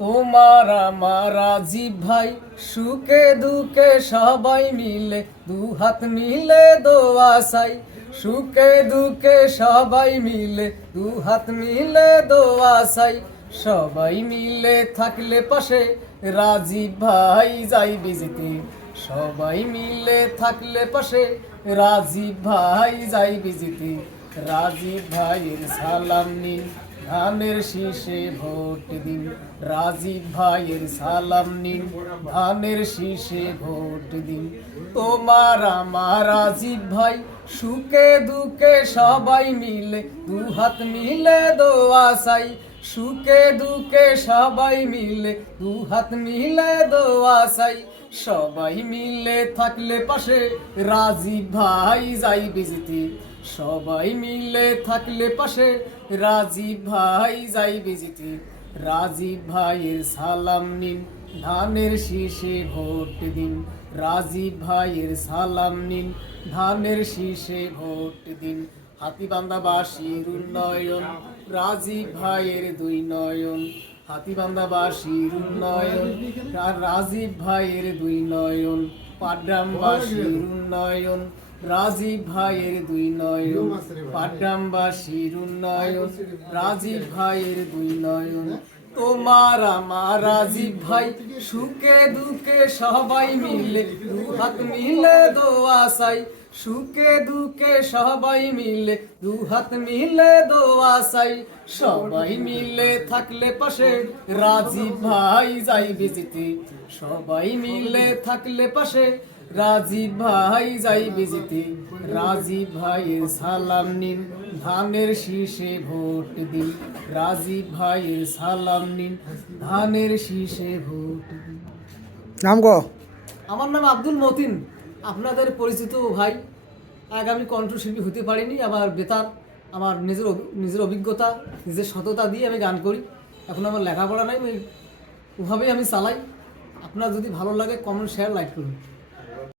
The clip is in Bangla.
তোমার আমার রাজীব ভাই সুখে দুঃখে সবাই মিলে দুহাত মিলে দোয়া চাই। সুখে দুঃখে সবাই মিলে দুহাত মিলে দোয়া চাই। সবাই মিলে থাকলে পাশে রাজীব ভাই যাই বিজিতে। সবাই মিলে থাকলে পাশে রাজীব ভাই যাই বিজিতে। রাজীব ভাইয়ের সালাম নিন, ধানের শীষে ভোট দিন। রাজীব ভাইয়ের সালাম নিন, ধানের শীষে ভোট দিন। তোমার আমার রাজীব ভাই সুখে দুঃখে সবাই মিলে দুহাত মিলে দোয়া চাই। সুখে দুঃখে সবাই মিলে দুহাত মিলে দোয়া চাই। সবাই মিলে থাকলে পাশে রাজীব ভাই যাই বিজিতে। সবাই মিলে থাকলে পাশে রাজীব ভাই যাই বিজিতে। রাজীব ভাইয়ের সালাম নিন, ধানের শীষে ভোট দিন। রাজীব ভাইয়ের সালাম নিন, ধানের শীষে ভোট দিন। হাতীবান্ধাবাসীর উন্নয়ন রাজীব ভাইয়ের দুই নয়ন। হাতীবান্ধাবাসীর উন্নয়ন রাজীব ভাইয়ের দুই নয়ন। পাটগ্রামবাসীর উন্নয়ন রাজীব ভাইয়ের দুই নয়ন। পাটগ্রামবাসীর উন্নয়ন রাজীব ভাইয়ের দুই নয়ন। তোমার আমার রাজীব ভাই সুখে দুঃখে সবাই মিলে দুহাত মিলে দোয়া চাই। সুখে দুঃখে সবাই মিলে দুহাত মিলে দোয়া চাই। সবাই মিলে থাকলে পাশে রাজীব ভাই যাই বিজিতে। সবাই মিলে থাকলে পাশে রাজীব ভাই যাই বিজিতে। রাজীব ভাইয়ের সালাম নিন, ধানের শীষে ভোট দিন। রাজীব ভাইয়ের সালাম নিন, ধানের শীষে ভোট দিন। নাম গো? আমার নাম আব্দুল মতিন, আপনাদের পরিচিত ভাই। আগামী কণ্ঠশিল্পী হতে পারিনি, আবার বেতার আমার নিজের অভিজ্ঞতা নিজের সততা দিয়ে আমি গান করি। এখন আমার লেখাপড়া নাই, ওইভাবেই আমি চালাই। আপনার যদি ভালো লাগে কমেন্ট শেয়ার লাইক করুন।